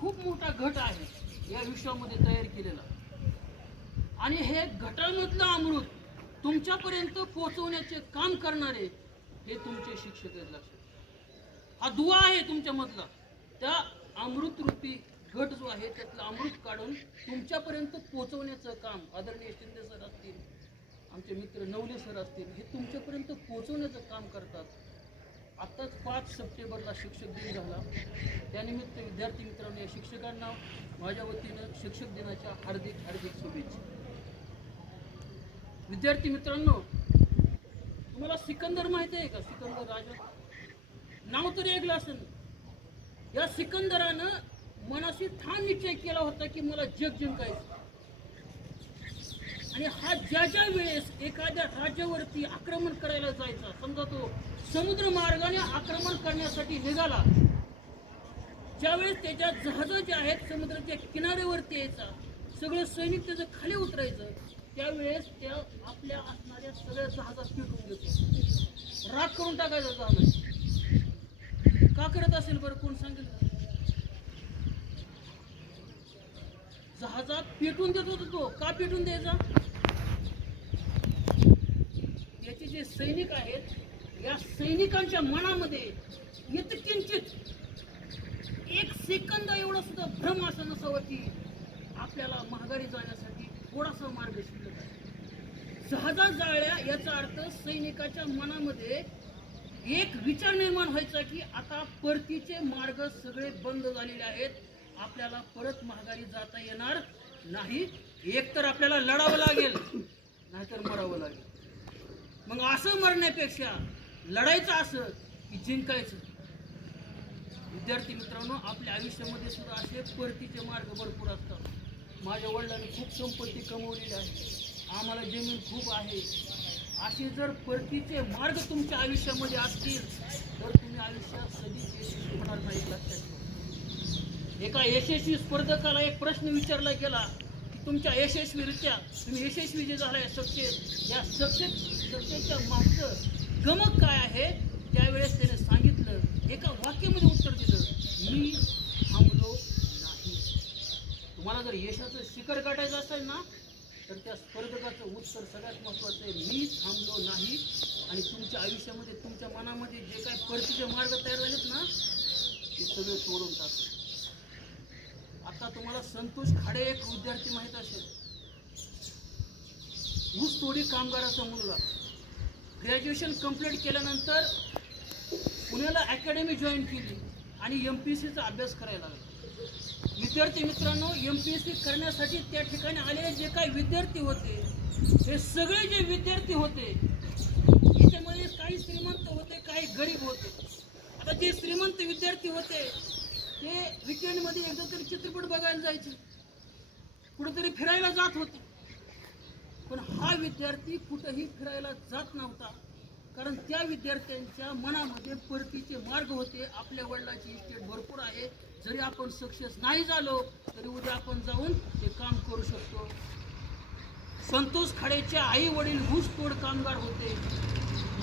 खूप मोठा घट आहे या विश्वामध्ये तयार केलेला आणि हे घटामधलं अमृत तुमच्यापर्यंत पोहोचवण्याचे काम करणारे हे तुमचे शिक्षक आहेत. लक्षात हा दुवा आहे तुमच्यामधला. त्या अमृतरूपी घट जो आहे त्यातलं अमृत काढून तुमच्यापर्यंत पोहोचवण्याचं काम आदरणीय शिंदे सर असतील, आमचे मित्र नवले सर असतील, हे तुमच्यापर्यंत पोहोचवण्याचं काम करतात. आत्ताच 5 सप्टेंबरला शिक्षक दिन झाला. त्यानिमित्त विद्यार्थी मित्रांनो, या शिक्षकांना माझ्या वतीनं शिक्षक दिनाच्या हार्दिक हार्दिक शुभेच्छा. विद्यार्थी मित्रांनो, तुम्हाला सिकंदर माहिती आहे का? सिकंदर राजा नाव तरी ऐकलं असेल. या सिकंदरानं मनाशी ठाम निश्चय केला होता की मला जग जिंकायचं. आणि हा ज्या वेळेस एखाद्या राज्यावरती आक्रमण करायला जायचा, समजा तो समुद्र मार्गाने आक्रमण करण्यासाठी निघाला, ज्यावेळेस त्याच्या जहाज जे आहेत समुद्राच्या किनाऱ्यावरती यायचा, सगळं सैनिक त्याचं खाली उतरायचं, त्यावेळेस त्या आपल्या असणाऱ्या सगळ्या जहाजात पेटून देतो, राख करून टाकायचा जहाज. का करत असेल बरं, कोण सांगेल? जहाजात पेटून देत होता तो. का पेटून द्यायचा? याचे जे सैनिक आहेत, या सैनिकांच्या मनामध्ये यत्किंचित एक सेकंद एवढा सुद्धा भ्रम असा नसावा की आपल्याला माघारी जाण्यासाठी थोडासा मार्ग शिल्लक आहे. जहाजात जाळल्या याचा अर्थ सैनिकाच्या मनामध्ये एक विचार निर्माण व्हायचा की आता परतीचे मार्ग सगळे बंद झालेले आहेत, आपल्याला परत माघारी जाता येणार नाही. एक तर आपल्याला लढावं लागेल, नाहीतर मरावं लागेल. मग असं मरण्यापेक्षा लढायचं असं की जिंकायचं. विद्यार्थी मित्रांनो, आपल्या आयुष्यामध्ये सुद्धा असे परतीचे मार्ग भरपूर असतात. माझ्या वडिलांनी खूप संपत्ती कमवलेली आहे, आम्हाला जमीन खूप आहे. असे जर परतीचे मार्ग तुमच्या आयुष्यामध्ये असतील तर तुम्ही आयुष्यात कधीच यशस्वी होणार नाही. लक्षात ठेवा. एका यशस्वी स्पर्धकाला एक प्रश्न विचारला गेला की तुमच्या यशस्वीरित्या तुम्ही यशस्वी जे झालाय सक्सेस, या सक्सेसच्या मागचं गमक काय आहे? त्यावेळेस त्याने सांगितलं, एका वाक्यामध्ये उत्तर दिलं, मी थांबलो नाही. तुम्हाला जर यशाचं शिखर गाठायचं असेल ना, तर त्या स्पर्धकाचं उत्तर सगळ्यात महत्त्वाचं आहे, मी थांबलो नाही. आणि तुमच्या आयुष्यामध्ये तुमच्या मनामध्ये जे काही परतीचे मार्ग तयार झालेत ना, ते सगळे तोडून टाका. आता तुम्हाला संतोष खाडे एक विद्यार्थी माहीत असेल, ऊसतोडी कामगाराचा मुलगा. ग्रॅज्युएशन कंप्लीट केल्यानंतर पुण्याला अकॅडमी जॉईन केली आणि MPSCचा अभ्यास करायला लागला. विद्यार्थी मित्रांनो, MPSC करण्यासाठी त्या ठिकाणी आलेले जे काही विद्यार्थी होते, हे सगळे जे विद्यार्थी होते याच्यामध्ये काही श्रीमंत होते, काही गरीब होते. आता जे श्रीमंत विद्यार्थी होते ते विकेंडमध्ये एकदा तरी चित्रपट बघायला जायचे, कुठेतरी फिरायला जात होते. पण हा विद्यार्थी कुठेही फिरायला जात नव्हता, कारण त्या विद्यार्थ्यांच्या मनामध्ये परतीचे मार्ग होते. आपल्या वडिलांची इस्टेट भरपूर आहे, जरी आपण सक्सेस नाही झालो तरी उद्या आपण जाऊन ते काम करू शकतो. संतोष खाडेचे आई वडील ऊसतोड कामगार होते.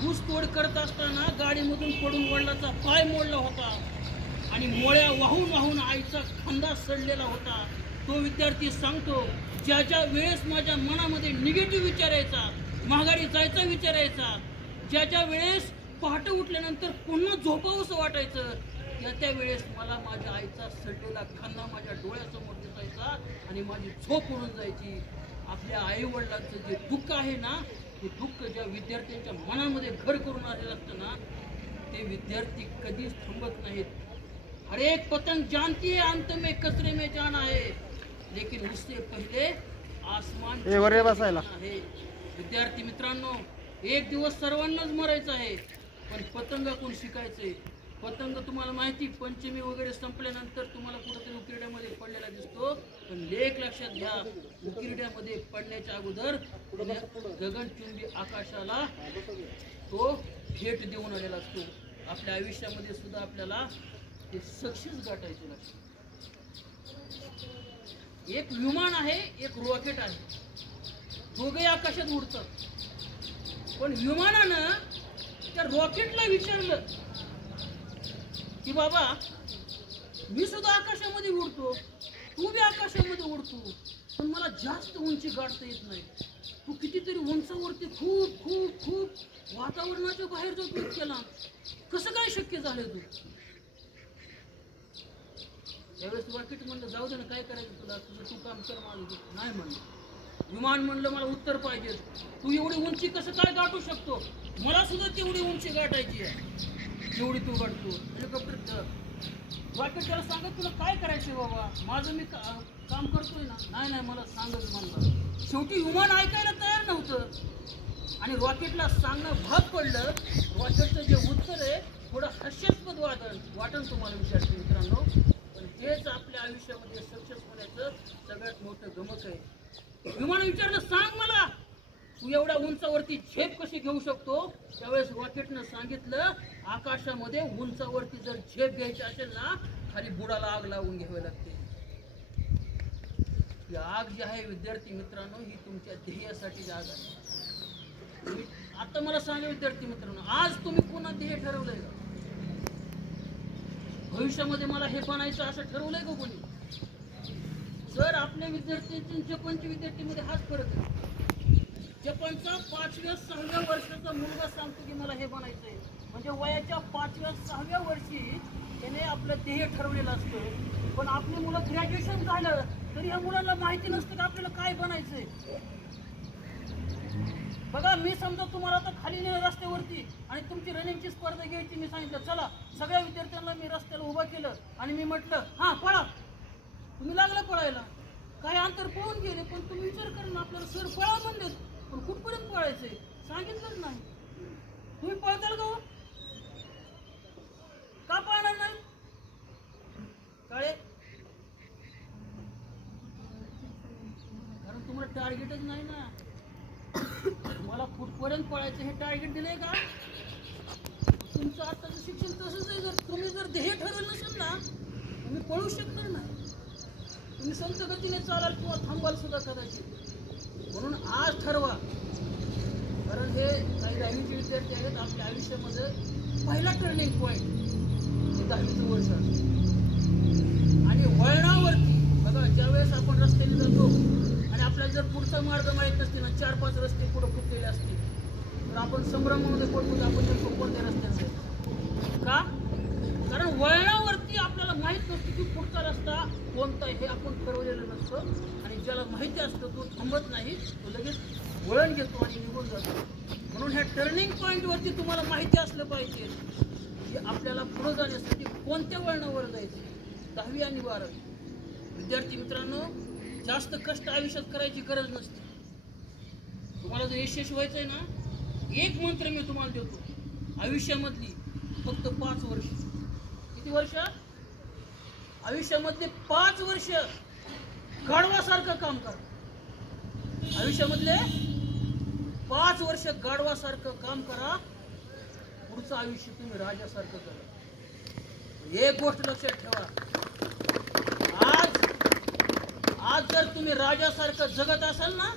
ऊसतोड करत असताना गाडीमधून पडून वडिलाचा पाय मोडला होता आणि मोळ्या वाहून वाहून आईचा खांदा सडलेला होता. तो विद्यार्थी सांगतो, ज्या वेळेस माझ्या मनामध्ये निगेटिव्ह विचारायचा, माघारी जायचा विचारायचा, ज्या वेळेस पहाटे उठल्यानंतर पुन्हा झोपावंसं वाटायचं, त्या वेळेस मला माझ्या आईचा सडलेला खांदा माझ्या डोळ्यासमोर दिसायचा आणि माझी झोप उडून जायची. आपल्या आई वडिलांचं जे दुःख आहे ना, ते दुःख ज्या विद्यार्थ्यांच्या मनामध्ये घर करून आलेलं असतं ना, ते विद्यार्थी कधीच थांबत नाहीत. हर एक पतंग जानती है अंत में कचरे में जाना है, लेकिन उससे पहले आसमान आहे. विद्यार्थी मित्रांनो, एक दिवस सर्वांनाच मरायचं आहे, पण पतंग कोण शिकायचंय? पतंग तुम्हाला माहिती, पंचमी वगैरे संपल्यानंतर तुम्हाला कुठेतरी उकिरड्यामध्ये पडलेला दिसतो, पण लेख लक्षात घ्या, उकिरड्यामध्ये पडण्याच्या अगोदर गगनचुंबी आकाशाला तो भेट देऊन आलेला असतो. आपल्या आयुष्यामध्ये सुद्धा आपल्याला ते सक्सेस गाठायचे लागते. एक विमान आहे, एक रॉकेट आहे, दोघे आकाशात उडतात. पण विमानानं त्या रॉकेटला विचारलं की बाबा, मी सुद्धा आकाशामध्ये उडतो, आकाशामध्ये उडतो, पण मला जास्त उंची गाठता येत नाही. तू कितीतरी उंचावरती खूप खूप खूप वातावरणाच्या बाहेर जो क्लिक केला, कसं काय शक्य झालं तू? त्यावेळेस रॉकेट म्हणलं जाऊ दे ना, काय करायचं तुला, तुझं तू काम कर, माझं नाही म्हणलं. विमान म्हणलं मला उत्तर पाहिजे, तू एवढी उंची कसं काय गाठू शकतो? मला सुद्धा तेवढी उंची गाठायची आहे जेवढी तू गाठतो. हेलिकॉप्टर रॉकेट त्याला सांगत तुला काय करायचं बाबा, माझं मी काम करतोय ना. नाही नाही मला सांगत म्हणलं. शेवटी विमान ऐकायला तयार नव्हतं आणि रॉकेटला सांगणं भाग पडलं. रॉकेटचं जे उत्तर आहे थोडं हास्यास्पद वाटण तुम्हाला विचारते मित्रांनो, पण तेच आपल्या आयुष्यामध्ये सक्सेस होण्याचं सगळ्यात मोठं गमक आहे. विमान विचारलं सांग मला तू एवढ्या उंचावरती झेप कशी घेऊ शकतो? त्यावेळेस रॉकेटनं सांगितलं आकाशामध्ये उंचावरती जर झेप घ्यायची असेल ना, खाली बुडाला आग लावून घ्यावी लागते. ही आग जी आहे विद्यार्थी मित्रांनो, ही तुमच्या ध्येयासाठी आग आहे. आता मला सांगा विद्यार्थी मित्रांनो, आज तुम्ही पुन्हा ध्येय ठरवलंय का? भविष्यामध्ये मला हे बनायचं असं ठरवलंय का कोणी? सर आपल्या विद्यार्थ्यांचे जपानच्या विद्यार्थीमध्ये हाच फरक आहे. जपानचा 5व्या 6व्या वर्षाचा मुलगा सांगतो की मला हे बनायचंय, म्हणजे वयाच्या 5व्या 6व्या वर्षी त्याने आपलं ध्येय ठरवलेलं असतं. पण आपली मुलं ग्रॅज्युएशन झालं तरी ह्या मुलांना माहिती नसतं की आपल्याला काय बनायचंय. बघा मी समजा तुम्हाला आता खाली नेलं रस्त्यावरती आणि तुमची रनिंगची स्पर्धा घ्यायची, मी सांगितलं चला सगळ्या विद्यार्थ्यांना मी रस्त्याला उभा केलं आणि मी म्हटलं हा पळा, तुम्ही लागला पळायला, काही अंतर पळून गेले, पण तुम्ही विचार करा ना आपल्याला सर पळा म्हणले, पण कुठपर्यंत पळायचंय सांगितलंच नाही. तुम्ही पळताल का पळणार नाही? काळे कारण तुम्हाला टार्गेटच नाही ना. मला कुठपर्यंत पळायचं हे टार्गेट दिलंय का? तुमचं आताचं शिक्षण तसंच आहे. जर तुम्ही जर ध्येय ठरवलं नसेल ना, तुम्ही पळू शकणार नाही. तुम्ही संत गतीने चालाल किंवा थांबाल सुद्धा कदाचित. म्हणून आज ठरवा, कारण हे काही 10वीचे विद्यार्थी आहेत आपल्या आयुष्यामध्ये पहिला टर्निंग पॉईंट हे 10वीचं वर्ष असतं. आणि वळणावरती बघा ज्यावेळेस आपण रस्त्याने जातो आणि आपल्याला जर पुढचा मार्ग माहीत नसते ना, 4-5 रस्ते पुढे फुटलेले असतील तर आपण संभ्रमामध्ये पडतो आपण नेमकं कोणत्या रस्त्याने जायचं का? कारण वळणावरती आपल्याला माहीत नसतं की पुढचा रस्ता कोणता आहे, हे आपण ठरवलेलं नसतं. आणि ज्याला माहिती असतं तो थांबत नाही, तो लगेच वळण घेतो आणि निघून जातो. म्हणून ह्या टर्निंग पॉईंटवरती तुम्हाला माहिती असलं पाहिजे की आपल्याला पुढे जाण्यासाठी कोणत्या वळणावर जायचं. 10वी आणि 12वी विद्यार्थी मित्रांनो, जास्त कष्ट आयुष्यात करायची गरज नसते. तुम्हाला जर यशस्वी व्हायचं आहे ना, एक मंत्र मी तुम्हाला देतो आयुष्यामधली, फक्त 5 वर्ष. किती वर्ष? आयुष्यामधले 5 वर्ष गाढवासारखं काम करा. आयुष्यामधले 5 वर्ष गाढवासारखं काम करा, पुढचं आयुष्य तुम्ही राजासारखं करा. एक गोष्ट लक्षात ठेवा, आज जर तुम्ही राजासारखं जगत असाल ना,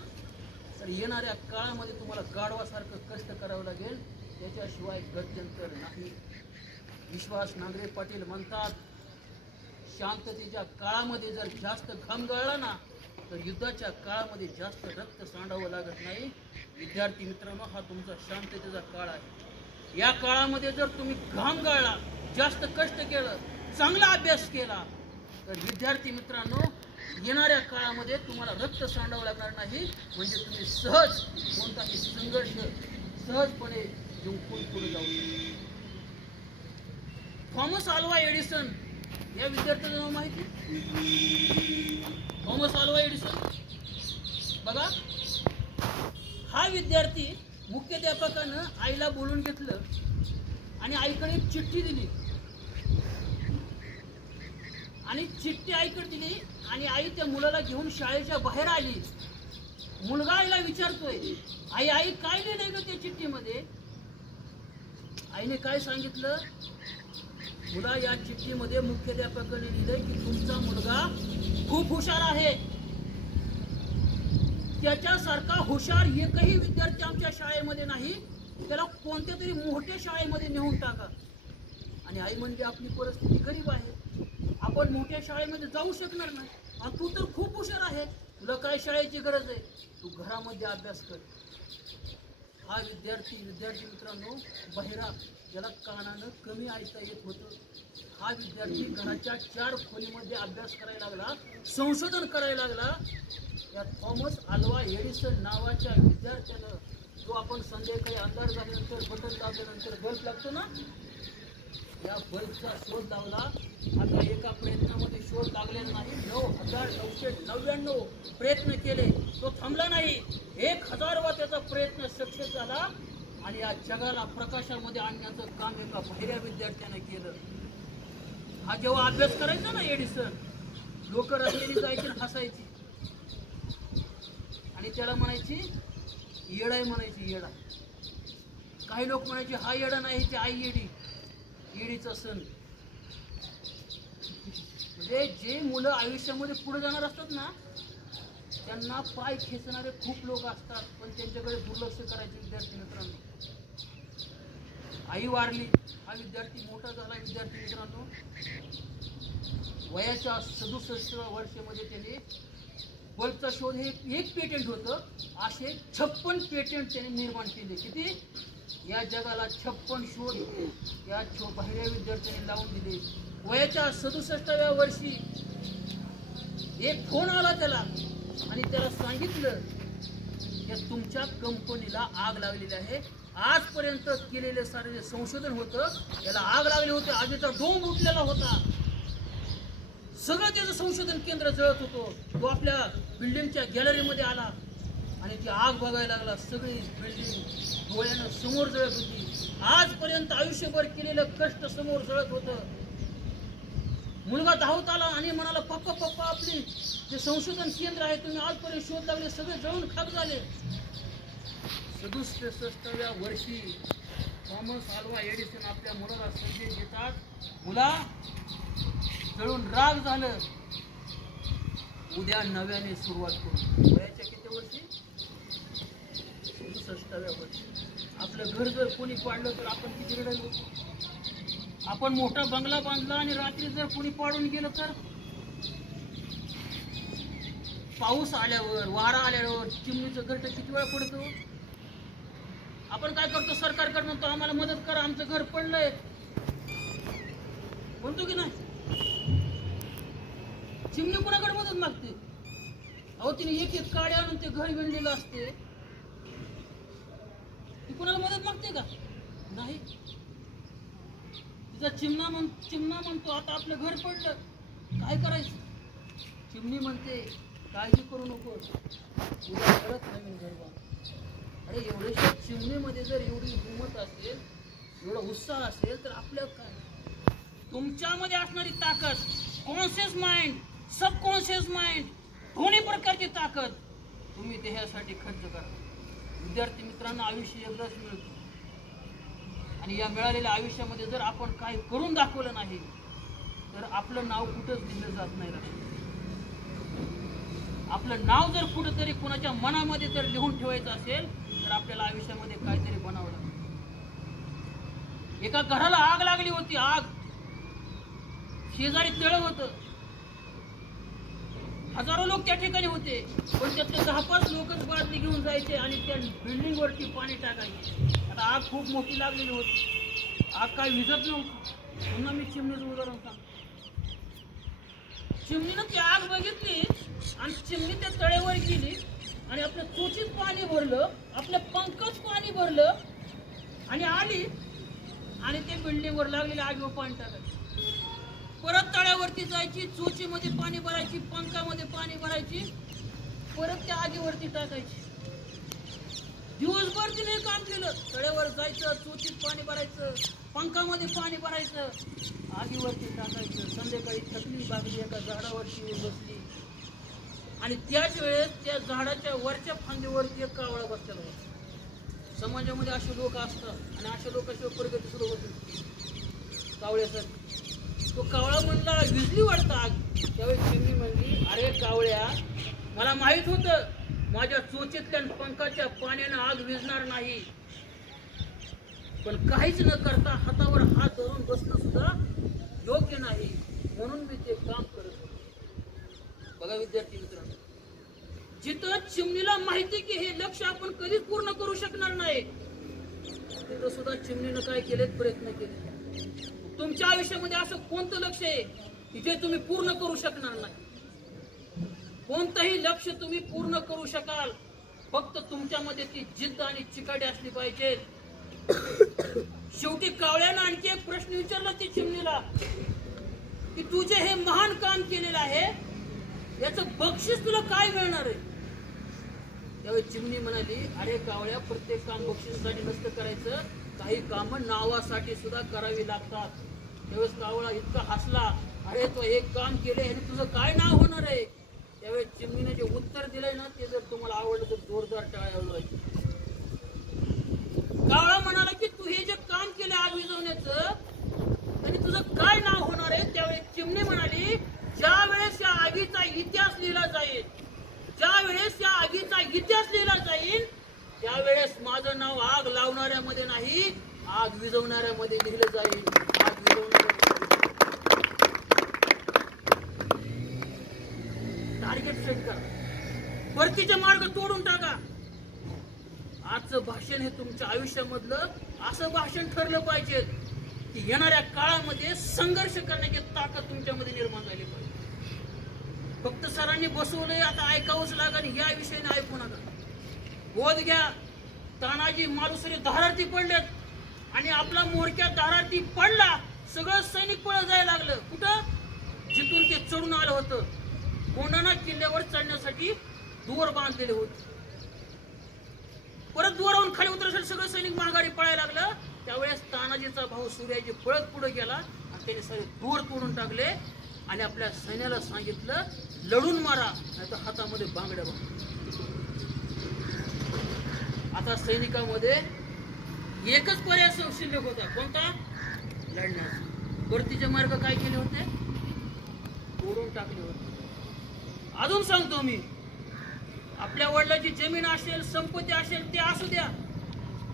तर येणाऱ्या काळामध्ये तुम्हाला गाढवासारखं कष्ट करावं लागेल, त्याच्याशिवाय गत्यंतर नाही. विश्वास नांगरे पाटील म्हणतात, शांततेच्या काळामध्ये जर जास्त घाम गळला ना, तर युद्धाच्या काळामध्ये जास्त रक्त सांडावं लागत नाही. विद्यार्थी मित्रांनो, हा तुमचा शांततेचा काळ आहे. या काळामध्ये जर तुम्ही घाम गळला, जास्त कष्ट केलं, चांगला अभ्यास केला, तर विद्यार्थी मित्रांनो येणाऱ्या काळामध्ये तुम्हाला रक्त सांडावं लागणार नाही. म्हणजे तुम्ही सहज कोणताही संघर्ष सहजपणे जिंकून पुढे जाऊ शकता. थॉमस अल्वा एडिसन या विद्यार्थ्याचं नाव माहिती? थॉमस अल्वा एडिसन बघा, हा विद्यार्थी मुख्याध्यापकानं आईला बोलून घेतलं आणि आईकडे एक चिठ्ठी दिली आणि चिठ्ठी आईकडे दिली आणि आई त्या मुलाला घेऊन शाळेच्या बाहेर आली. मुलगा आईला विचारतोय, आई आई काय लिहिलंय ग त्या चिठ्ठीमध्ये? आईने काय सांगितलं? मुला, या चिठ्ठीमध्ये मुख्याध्यापकाने लिहिलंय की तुमचा मुलगा खूप हुशार आहे, त्याच्यासारखा हुशार एकही विद्यार्थी आमच्या शाळेमध्ये नाही, त्याला कोणत्या तरी मोठ्या शाळेमध्ये नेऊन टाका. आणि आई म्हणजे आपली परिस्थिती गरीब आहे, आपण मोठ्या शाळेमध्ये जाऊ शकणार नाही. आणि तू तर खूप हुशार आहे, तुला काय शाळेची गरज आहे, तू घरामध्ये अभ्यास कर. हा विद्यार्थी मित्रांनो बहिरा, ज्याला कानानं कमी ऐकता येत होतं, हा विद्यार्थी घराच्या 4 खोलीमध्ये अभ्यास करायला लागला, संशोधन करायला लागला. या थॉमस अल्वा एडिसन नावाच्या विद्यार्थ्यानं, जो आपण संध्याकाळी अंधार झाल्यानंतर बटन दाबल्यानंतर बल्ब लागतो ना, या बल्बचा शोध लावला. आता एका प्रयत्नामध्ये शोध लागलेला नाही, 9,999 प्रयत्न केले, तो थांबला नाही. 1000वा त्याचा प्रयत्न सक्सेस झाला आणि या जगाला प्रकाशामध्ये आणण्याचं काम एका बहिऱ्या विद्यार्थ्यानं केलं. हा जेव्हा अभ्यास करायचा ना एडिसन, लोक रस्त्याने जायची हसायची आणि त्याला म्हणायची येडाय, म्हणायची येडा. काही लोक म्हणायचे हा येडा नाही, ते आई येडी, येडीचा सण. म्हणजे जे मुलं आयुष्यामध्ये पुढे जाणार असतात ना, त्यांना पाय खेचणारे खूप लोक असतात, पण त्यांच्याकडे दुर्लक्ष करायचे. विद्यार्थी मित्रांनो, आई वारली, हा विद्यार्थी मोठा झाला. विद्यार्थी मित्रांनो, वयाच्या 67व्या वर्षामध्ये त्याने बल्बचा शोध हे एक पेटंट होतं, असे 56 पेटंट त्याने निर्माण केले. किती? या जगाला 56 शोध या बहिऱ्या विद्यार्थ्यांनी लावून दिले. वयाच्या 67व्या वर्षी एक फोन आला त्याला आणि त्याला सांगितलं की तुमच्या कंपनीला आग लागलेली आहे. आजपर्यंत केलेले सारे जे संशोधन होतं त्याला आग लागली होती, आगीचा डोंब उठलेला होता, सगळं त्याचं संशोधन केंद्र जळत होतं. तो आपल्या बिल्डिंगच्या गॅलरीमध्ये आला आणि ती आग बघायला लागला. सगळी बिल्डिंग डोळ्यानं समोर जळत होती. आजपर्यंत आयुष्यभर केलेलं कष्ट समोर जळत होतं. मुलगा धावत आला आणि म्हणाला, पप्पा पप्पा, आपली जे संशोधन केंद्र आहे, तुम्ही आजपर्यंत शोध लागले, सगळे जळून खाक झाले. 67व्या वर्षी थॉमस अल्वा एडिसन आपल्या मुलाला संदेश देतात, मुला जळून राग झालं, उद्या नव्याने सुरुवात करू. वयाच्या किती वर्षी? 67व्या वर्षी. आपलं घर जर कोणी पाडलं तर आपण किती रडायला होतो. आपण मोठा बंगला बांधला आणि रात्री जर कोणी पाडून गेलं तर, पाऊस आल्यावर, वारा आल्यावर चिमणीचं घरट किती वेळा पडतो. आपण काय करतो, सरकारकडे म्हणतो आम्हाला मदत करा, आमचं घर पडलंय, म्हणतो की नाही? चिमणी कोणाकडे मदत मागते? अहो, तिने एक एक काळे आणून ते घर विणलेलं असते, ती कोणाला मदत मागते का? नाही. तिचा चिमणा म्हणतो आता आपलं घर पडलं, काय करायचं? चिमणी म्हणते काळजी करू नको, उद्या परत नवीन घर बांध. अरे एवढ्याशा चिमणीमध्ये जर एवढी हिंमत असेल, एवढा उत्साह असेल, तर आपलं काय? तुमच्यामध्ये असणारी ताकद, कॉन्शियस माइंड, सबकॉन्शियस माइंड, दोन्ही प्रकारची ताकद तुम्ही देहासाठी खर्च करा. विद्यार्थी मित्रांनो, आयुष्य एकदाच मिळतं आणि या मिळालेल्या आयुष्यामध्ये जर आपण काही करून दाखवलं नाही तर आपलं नाव कुठंच दिलं जात नाही. आपलं नाव जर कुठंतरी कुणाच्या मनामध्ये जर लिहून ठेवायचं असेल तर आपल्याला आयुष्यामध्ये काहीतरी बनावं लागतं. एका घराला आग लागली होती, आग, शेजारी तळ होतं, हजारो लोक त्या ठिकाणी होते, पण त्यातले 10-5 लोकच बादली घेऊन जायचे आणि त्या बिल्डिंग वरती पाणी टाकायचे. आता आग खूप मोठी लागलेली होती, आग काय विझत नव्हती. पुन्हा मी चिमणीचं उदाहरण सांगतो. चिमणीनं ती आग बघितली आणि चिमणी त्या तळ्यावर गेली आणि आपल्या चोचीत पाणी भरलं, आपल्या पंखात पाणी भरलं आणि आली आणि ते बिल्डिंगवर लागलेल्या आगीवर पाणी टाकायचं. परत तळ्यावरती जायची, चोचीमध्ये पाणी भरायची, पंखामध्ये पाणी भरायची, परत त्या आगीवरती टाकायची. दिवसभर तिने काम केलं. तळ्यावर जायचं, चोचीत पाणी भरायचं, पंखामध्ये पाणी भरायचं, आगीवरती टाकायचं. संध्याकाळी थकली बागली एका झाडावरती येऊन बसली आणि त्याच वेळेस त्या झाडाच्या वरच्या फांदीवरती एक कावळा बसलेला होता. समाजामध्ये असे लोक असतात आणि अशा लोकांशिवाय प्रगती सुरू होती. कावळ्यासाठी तो कावळा म्हणला, विजली वाढता आग. त्यावेळेस चिमणी म्हणली, अरे कावळ्या, मला माहित होतं माझ्या चोचीतल्या पंखाच्या पाण्यानं आग विझणार नाही, पण काहीच न करता हातावर हात धरून बसणं सुद्धा योग्य नाही, म्हणून मी ते काम करत होतो. बघा विद्यार्थी मित्रांनो, जिथं चिमणीला माहिती की हे लक्ष आपण कधीच पूर्ण करू शकणार नाही, तिथं सुद्धा चिमणीनं काय केलेत, प्रयत्न केले. तुमच्या आयुष्यामध्ये असं कोणतं लक्ष आहे की जे तुम्ही पूर्ण करू शकणार नाही? कोणतंही लक्ष तुम्ही पूर्ण करू शकाल, फक्त तुमच्यामध्ये ती जिद्द आणि चिकाटी असली पाहिजे. शेवटी कावळ्यानं आणखी एक प्रश्न विचारला ती चिमणीला की तू जे हे महान काम केलेलं आहे याचं बक्षीस तुला काय मिळणार आहे? त्यावेळी चिमणी म्हणाली, अरे कावळ्या, प्रत्येक काम बक्षीसाठी नसतं करायचं, काही काम नावासाठी सुद्धा करावी लागतात. त्यावेळेस कावळा इतका हसला, अरे तो एक काम केले आणि तुझं काय नाव होणार आहे? त्यावेळेस चिमणीने जे उत्तर दिलंय ना, ते जर तुम्हाला आवडलं तर जोरदार टाळ्या वाजवायची. कावळा म्हणाला की तू हे जे काम केलं आग विझवण्याचं आणि तुझं काय नाव होणार आहे? त्यावेळेस चिमणी म्हणाली, ज्या वेळेस या आगीचा इतिहास लिहिला जाईल, ज्या वेळेस या आगीचा इतिहास लिहिला जाईल, त्यावेळेस माझं नाव आग लावणाऱ्यामध्ये नाही, आग विझवणाऱ्यामध्ये लिहिलं जाईल. आग विझवणाऱ्यामध्ये टार्गेट सेट करा, परतीचे मार्ग तोडून टाका. आजचं भाषण हे तुमच्या आयुष्यामधलं असं भाषण ठरलं पाहिजे की येणाऱ्या काळामध्ये संघर्ष करण्याची ताकद तुमच्यामध्ये निर्माण झाली पाहिजे. फक्त सरांनी बसवलंय आता ऐकावंच लागेल या विषयाने ऐकू नका. बोध घ्या, तानाजी मालुसरे धारार्थी पडलेत आणि आपला मोरक्या धारार्थी पडला, सगळं सैनिक पळत जायला लागलं. कुठं? जिथून ते चढून आलं होतं. कोंढाणा किल्ल्यावर चढण्यासाठी दोर बांधलेले होते. परत दोरावरून खाली उतरण्यासाठी सगळं सैनिक माघारी पळायला लागलं. त्यावेळेस तानाजीचा भाऊ सूर्याजी पळत पुढे गेला आणि त्याने सगळे दोर तोडून टाकले आणि आपल्या सैन्याला सांगितलं, लढून मारा, नाही तर हातामध्ये बांगड्या बांधा. आता सैनिकामध्ये एकच पर्याय शिल्लक होता, कोणता? लढण्याचा. परतीचे मार्ग काय केले होते? तोडून टाकले होते. अजून सांगतो मी, आपल्या वडिलांची जमीन असेल, संपत्ती असेल, ते असू द्या,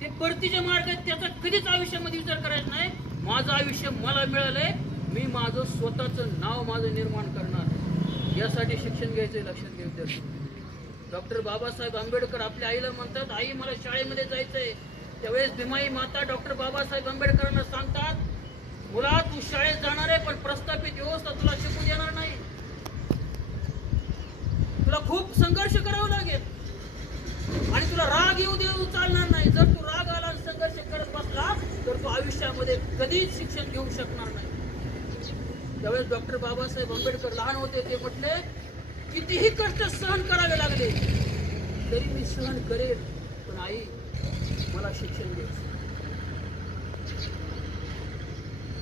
ते परतीचे मार्ग त्याचा कधीच आयुष्यामध्ये विचार करायचा नाही. माझं आयुष्य मला मिळालंय, मी माझं स्वतःचं नाव माझं निर्माण करणार, यासाठी शिक्षण घ्यायचंय. लक्षात घ्या विद्यार्थी. डॉक्टर बाबासाहेब आंबेडकर आपल्या आईला म्हणतात, आई मला शाळेमध्ये जायचंय. त्यावेळेस भीमाई माता डॉक्टर बाबासाहेब आंबेडकरांना सांगतात, मुला तू शाळेत जाणार आहे, पण प्रस्थापित व्यवस्था तुला शिकू देणार नाही, तुला खूप संघर्ष करावा लागेल आणि तुला राग येऊ देऊ चालणार नाही. जर तू राग आला आणि संघर्ष करत बसला तर तू आयुष्यामध्ये कधीच शिक्षण घेऊ शकणार नाही. त्यावेळेस डॉक्टर बाबासाहेब आंबेडकर लहान होते, ते म्हटले, कितीही कष्ट सहन करावे लागले तरी मी सहन करेन, पण आई मला शिक्षण द्यायचं.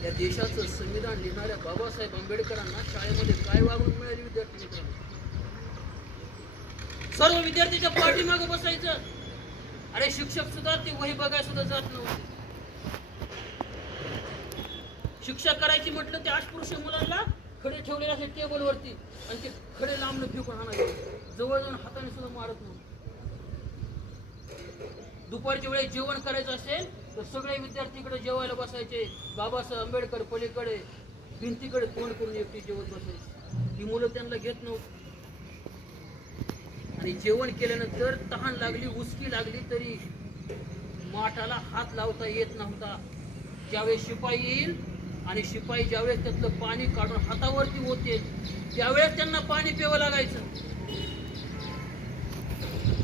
या देशाचं संविधान लिहिणाऱ्या बाबासाहेब आंबेडकरांना शाळेमध्ये काय वागणूक मिळाली विद्यार्थी मित्रांनो? सर्व विद्यार्थ्यांच्या पाठीमागे बसायचं. अरे शिक्षक सुद्धा ते वही बघायला सुद्धा जात नव्हते. शिक्षा करायची म्हटलं ते अस्पृश्य मुलांना खडे ठेवलेले असे टेबलवरती आणि ते खडे लांबणं फेकून आणायचे, जवळ जाऊन हाताने सुद्धा मारत नव्हते. दुपारच्या वेळेस जेवण करायचं असेल तर सगळे विद्यार्थी इकडे जेवायला बसायचे, बाबासाहेब आंबेडकर पलीकडे भिंतीकडे तोंड करून एकटी जेवत बसायची. ही मुलं त्यांना घेत नव्हती. आणि जेवण केल्यानंतर तहान लागली, उसकी लागली तरी माठाला हात लावता येत नव्हता. ज्यावेळेस शिपाई येईल आणि शिपाई ज्यावेळेस त्यातलं पाणी काढून हातावरती होते त्यावेळेस त्यांना पाणी प्यावं लागायचं.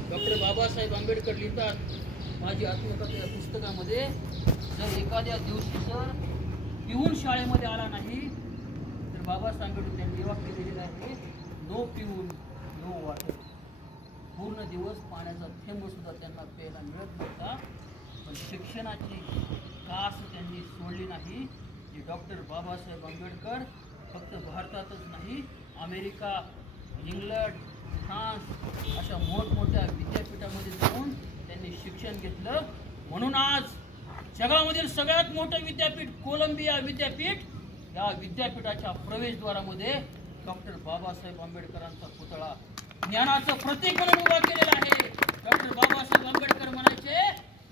डॉक्टर बाबासाहेब आंबेडकर लिहितात, माझी आत्मकथा या पुस्तकामध्ये, जर एखाद्या दिवशी सर पिऊन शाळेमध्ये आला नाही तर बाबासाहेब आंबेडकर त्यांनी वाक्य दिलेलं आहे, नो पिऊन नो वॉटर. पूर्ण दिवस पाण्याचा थेंब सुद्धा त्यांना प्यायला मिळत नव्हता. पण शिक्षणाची कास त्यांनी सोडली नाही. जे डॉक्टर बाबासाहेब आंबेडकर फक्त भारतातच नाही, अमेरिका, इंग्लंड, फ्रान्स अशा मोठमोठ्या विद्यापीठामध्ये जाऊन त्यांनी शिक्षण घेतलं. म्हणून आज जगामधील सगळ्यात मोठं विद्यापीठ कोलंबिया विद्यापीठ, या विद्यापीठाच्या प्रवेशद्वारामध्ये डॉक्टर बाबासाहेब आंबेडकरांचा पुतळा ज्ञानाचं प्रतीक म्हणून उभा केलेला आहे. डॉक्टर बाबासाहेब आंबेडकर म्हणायचे,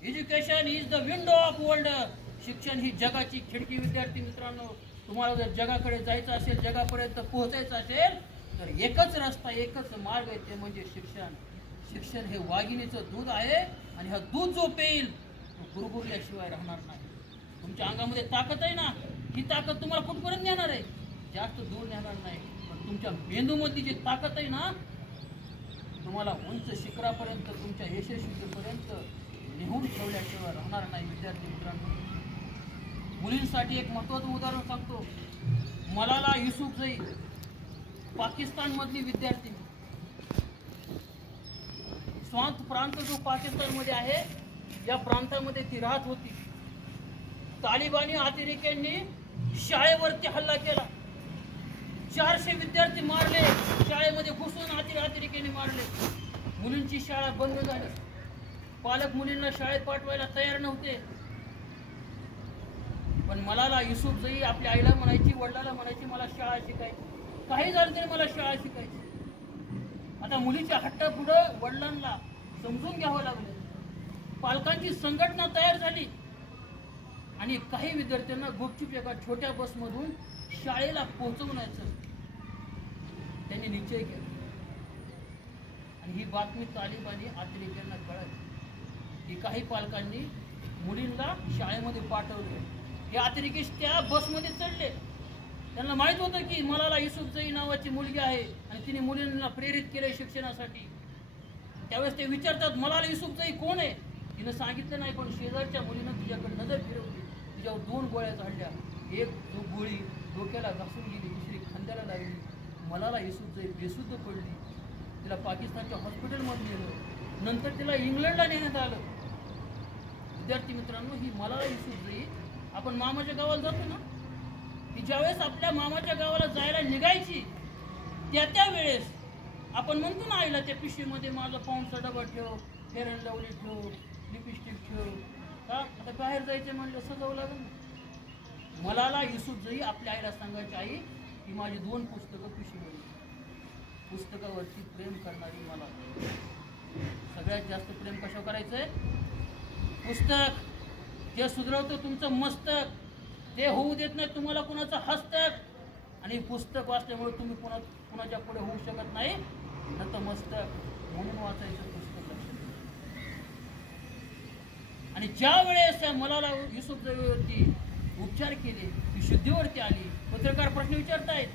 education is the window of world. शिक्षण ही जगाची खिडकी. विद्यार्थी मित्रांनो, तुम्हाला जर जगाकडे जायचं असेल, जगापर्यंत पोहोचायचं असेल तर एकच रस्ता, एकच मार्ग आहे, ते म्हणजे शिक्षण. शिक्षण हे वाघिणीचं दूध आहे आणि हा दूध जो पेईल तो गुरगुरल्याशिवाय राहणार नाही. तुमच्या अंगामध्ये ताकद आहे ना, ही ताकद तुम्हाला कुठपर्यंत नेणार आहे? जास्त दूर नेणार नाही, पण तुमच्या मेंदूमध्ये जी ताकद आहे ना, तुम्हाला उंच शिखरापर्यंत, तुमच्या यशस्वीतेपर्यंत नेहून ठेवल्याशिवाय राहणार नाही. विद्यार्थी मित्रांनो, मुलींसाठी एक महत्त्वाचं उदाहरण सांगतो. मलाला युसुफजई, पाकिस्तान मधली विद्यार्थी. स्वांत प्रांत जो पाकिस्तान मध्ये आहे, या प्रांतामध्ये ती राहत होती. तालिबानी अतिरेक्यांनी शाळेवरती हल्ला केला. 400 विद्यार्थी मारले, शाळेमध्ये घुसून अतिरेक्यांनी मारले. मुलींची शाळा बंद झाली. पालक मुलींना शाळेत पाठवायला तयार नव्हते. पण मलाला युसुफजई आपल्या आईला म्हणायची, वडिलाला म्हणायची, मला शाळा शिकायची, काही झालं तरी मला शाळा शिकायची. आता मुलीच्या हट्टा पुढं वडिलांना समजून घ्यावं लागलं. पालकांची संघटना तयार झाली आणि काही विद्यार्थ्यांना गुपचूप एका छोट्या बसमधून शाळेला पोहोचवण्याचं त्यांनी निश्चय केला. आणि ही बातमी तालिबानी अतिरेक्यांना कळली की काही पालकांनी मुलींना शाळेमध्ये पाठवले. हे अतिरेकी त्या बसमध्ये चढले. त्यांना माहित होतं की मलाला युसुफजई नावाची मुलगी आहे आणि तिने मुलींना प्रेरित केले शिक्षणासाठी. त्यावेळेस ते विचारतात, मलाला युसुफजई कोण आहे? तिनं सांगितलं नाही, पण शेजारच्या मुलीनं तिच्याकडे नजर फिरवली. तिच्यावर 2 गोळ्या झाडल्या. एक गोळी डोक्याला घासून गेली, दुसरी खांद्याला लागली. मलाला युसुफजई बेशुद्ध पडली. तिला पाकिस्तानच्या हॉस्पिटलमध्ये नेलं. नंतर तिला इंग्लंडला नेण्यात आलं. विद्यार्थी मित्रांनो, ही मलाला युसुफजई आपण मामाच्या गावाला जातो ना, की ज्यावेळेस आपल्या मामाच्या गावाला जायला निघायची, त्या वेळेस आपण म्हणतो ना आईला, त्या पिशवीमध्ये माझा पाऊंडचा डबा ठेव, फेअर अँड लवली ठेव, लिपस्टिक ठेव. का आता बाहेर जायचं म्हणलं सजावं लागेल ना. मलाला युसुफजई आपल्या आईला सांगायची, आई ही माझी 2 पुस्तकं पिशवीमध्ये. पुस्तकावरती प्रेम करणारी मला. सगळ्यात जास्त प्रेम कशावर करायचंय? पुस्तक. ते सुधरवतं तुमचं मस्तक, ते होऊ देत नाही तुम्हाला कुणाचं हस्तक. आणि पुस्तक वाचल्यामुळे तुम्ही कुणाच्या पुढे होऊ शकत नाही नतमस्तक. म्हणून वाचायचं पुस्तक. आणि ज्या वेळेस मलाला युसुफजईवरती उपचार केले, ती शुद्धीवरती आली. पत्रकार प्रश्न विचारतायत,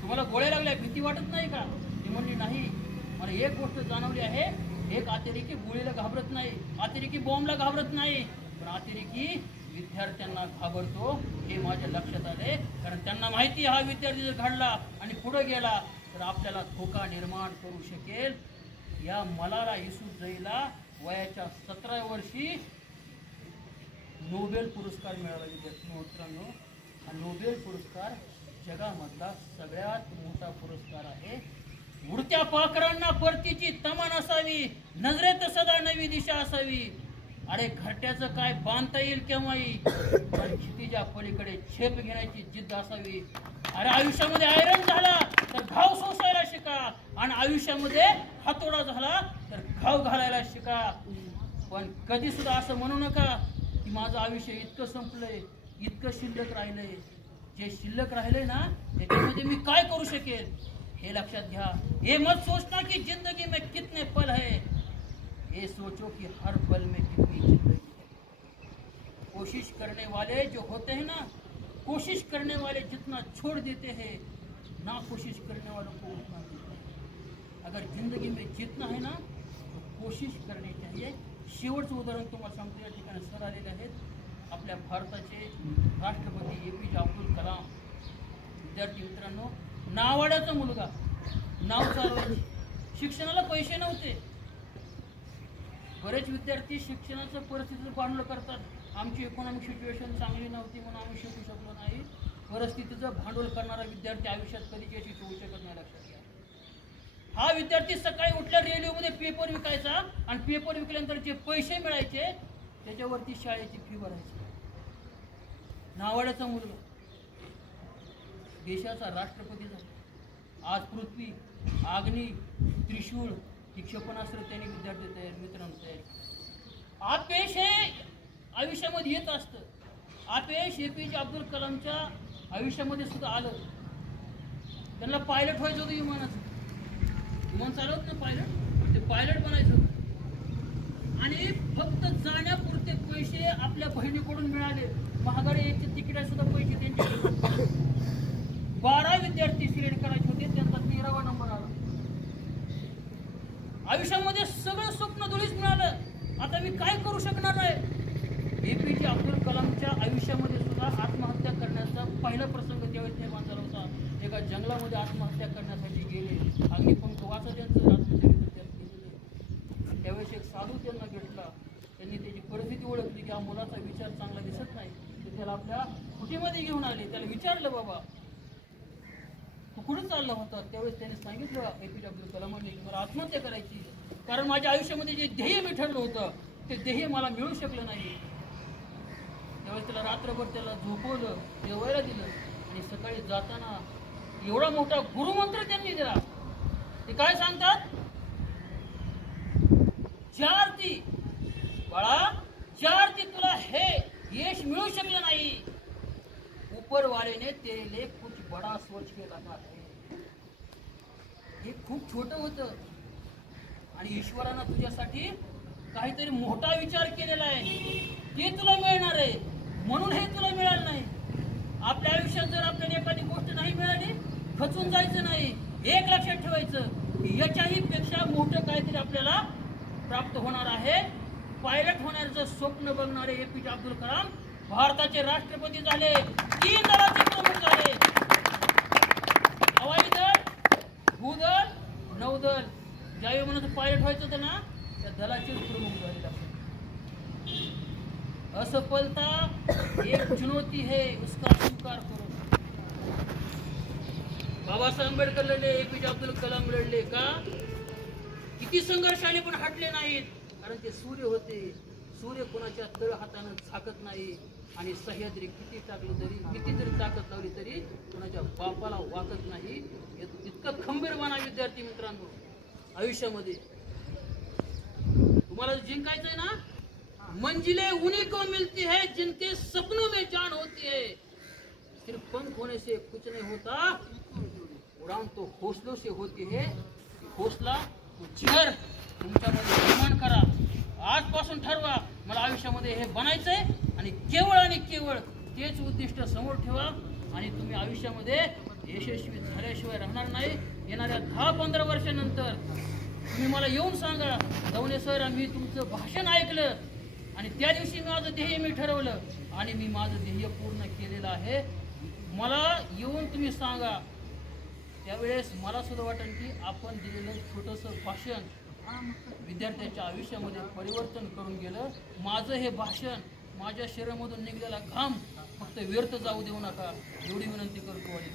तुम्हाला गोळ्या लागल्या, भीती वाटत नाही का? ती म्हणली, नाही, मला एक गोष्ट जाणवली आहे, एक अतिरेकी गोळीला घाबरत नाही, अतिरेकी बॉम्बला घाबरत नाही, पण अतिरेकी विद्यार्थ्यांना घाबरतो, हे माझ्या लक्षात आले. कारण त्यांना माहिती, हा विद्यार्थी जर घडला आणि पुढे गेला तर आपल्याला धोका निर्माण करू शकेल. या मलाला युसुफजईला वयाच्या 17व्या वर्षी नोबेल पुरस्कार मिळाला. विद्यार्थी मित्रांनो, हा नोबेल पुरस्कार जगामधला सगळ्यात मोठा पुरस्कार आहे. उडत्या पाखरांना परतीची तमान असावी, नजरेत सदा नवी दिशा असावी. अरे घरट्याचं काय बांधता येईल केव्हाही, पण क्षितिजा पलीकडे छेप घेण्याची जिद्द असावी. अरे आयुष्यामध्ये आयरन झाला तर घाव सोसायला शिका, आणि आयुष्यामध्ये हातोडा झाला तर घाव घालायला शिका. पण कधी सुद्धा असं म्हणू नका की माझं आयुष्य इतकं संपलंय, इतकं शिल्लक राहिलंय. जे शिल्लक राहिलंय ना, त्याच्यामध्ये मी काय करू शकेल हे लक्षात घ्या. हे मत सोचना की जिंदगी में कितने पल है, ये सोचो कि हर पल में कितनी जिंदगी है. कोशिश करने वाले जो होते हैं ना, कोशिश करने वाले जितना छोड़ देते हैं ना, कोशिश करने वालों को उतना मिलता है. अगर जिंदगी में जीतना है ना, तो कोशिश करनी चाहिए. शेवटचं उदाहरण तुम्हाला सांगतो. या ठिकाणी सर आलेले आहेत, आपल्या भारताचे राष्ट्रपती APJ अब्दुल कलाम. विद्यार्थी मित्रांनो, नावाड्याचा मुलगा, नाव चालवायचे, शिक्षणाला पैसे नव्हते. बरेच विद्यार्थी शिक्षणाचं परिस्थितीचं भांडण करतात, आमची इकॉनॉमिक सिच्युएशन चांगली नव्हती म्हणून आम्ही शिकू शकलो नाही. परिस्थितीचं भांडवल करणारा विद्यार्थी आयुष्यात कधी यशस्वी होऊ शकत नाही, लक्षात घ्या. हा विद्यार्थी सकाळी उठल्या रेडिओमध्ये पेपर विकायचा, आणि पेपर विकल्यानंतर जे पैसे मिळायचे त्याच्यावरती शाळेची फी भरायची. नावाड्याचा मुलगा देशाचा राष्ट्रपती झाला. आज पृथ्वी, अग्नी, त्रिशूळ ही क्षेपणास्त्र त्यांनी विद्यार्थी तयार. मित्रांनो, तयार अपयश हे आयुष्यामध्ये येत असतं. अपयश APJ अब्दुल कलामच्या आयुष्यामध्ये सुद्धा आलं. त्यांना पायलट व्हायचं होतं विमानाचं, विमान चालवत ना पायलट, ते पायलट बनायचं होतं. आणि फक्त जाण्यापुरते पैसे आपल्या बहिणीकडून मिळाले. महागाडी यायचे तिकीट सुद्धा पैसे त्यांचे. 12 विद्यार्थी सिलेक्ट करायचे होते, त्यांचा 13वा नंबर आला. आयुष्यामध्ये सगळं स्वप्न धुळीस मिळालं. आता मी काय करू शकणार नाही. APJ अब्दुल कलामच्या आयुष्यामध्ये सुद्धा आत्महत्या करण्याचा पहिला प्रसंग त्यावेळेस निर्माण झाला होता. एका जंगलामध्ये आत्महत्या करण्यासाठी गेले. अग्निपंख वाचा त्यांचं आत्मचरित्र केलेलं. त्यावेळेस एक साधू त्यांना भेटला. त्यांनी त्याची परिस्थिती ओळखली की हा मुलाचा विचार चांगला दिसत नाही. ते त्याला आपल्या कुटीमध्ये घेऊन आले. त्याला विचारलं, बाबा तू कुठे चालला होता? त्यावेळेस त्याने सांगितलं APJ अब्दुल कलामांनी की मला आत्महत्या करायची, कारण माझ्या आयुष्यामध्ये जे ध्येय मी ठरलं होतं ते ध्येय मला मिळू शकलं नाही. त्यावेळेस त्याला रात्रभर त्याला झोपवलं, जेवायला दिलं आणि सकाळी जाताना एवढा मोठा गुरुमंत्र त्यांनी दिला. ते काय सांगतात? ज्यार्थी बाळा, ज्यार्थी तुला हे यश मिळू शकलं नाही, ऊपर वाले ने तेरे लिए कुछ बड़ा सोच के रखा है. हे खूप छोटं होतं आणि ईश्वरानं तुझ्यासाठी काहीतरी मोठा विचार केलेला आहे. ते तुला मिळणार आहे, म्हणून हे तुला मिळालं नाही. आपल्या आयुष्यात जर आपल्याला एखादी गोष्ट नाही मिळाली, खचून जायचं नाही. एक लक्षात ठेवायचं, याच्याही पेक्षा मोठं काहीतरी आपल्याला प्राप्त होणार आहे. पायलट होण्याचं स्वप्न बघणारे APJ अब्दुल कलाम भारताचे राष्ट्रपती झाले, 3 दलाचे प्रमुख झाले. हवाई दल, भूदल, नौदल. ज्यावेळी म्हणून पायलट व्हायचं होतं ना, त्या दलाचे प्रमुख झाले. असफलता एक चुनौती है, उसका स्वीकार करो. बाबासाहेब आंबेडकर लढले, APJ अब्दुल कलाम लढले का? किती संघर्षाने पण हटले नाहीत, कारण ते सूर्य होते. सूर्य कोणाच्या तळ हातानं झाकत नाही आणि सह्याद्री किती टाकलं तरी, किती जरी ताकद लावली तरी कोणाच्या बापाला वाकत नाही. इतकं खंबीरपणा विद्यार्थी मित्रांनो आयुष्यामध्ये. तुम्हाला जिंकायचंय ना, मंजिलें उन्हीं को मिलती है जिनके सपनों में जान होती है. सिर्फ पंख होने से कुछ नहीं होता, उड़ान तो हौसलों से होती है. हौसला जिगर तुमच्यामध्ये निर्माण करा. आजपासून ठरवा, मला आयुष्यामध्ये हे बनायचंय आणि केवळ तेच उद्दिष्ट समोर ठेवा आणि तुम्ही आयुष्यामध्ये यशस्वी झाल्याशिवाय राहणार नाही. येणाऱ्या 10-15 वर्षानंतर तुम्ही मला येऊन सांगा, दवणे सर आम्ही तुमचं भाषण ऐकलं आणि त्या दिवशी माझं ध्येय मी ठरवलं आणि मी माझं ध्येय पूर्ण केलेलं आहे. मला येऊन तुम्ही सांगा. त्यावेळेस मला सुद्धा वाटेल की आपण दिलेलं छोटंसं भाषण विद्यार्थ्यांच्या आयुष्यामध्ये परिवर्तन करून गेलं. माझं हे भाषण, माझ्या शरीरामधून निघलेला घाम फक्त व्यर्थ जाऊ देऊ नका, एवढी विनंती करतो आणि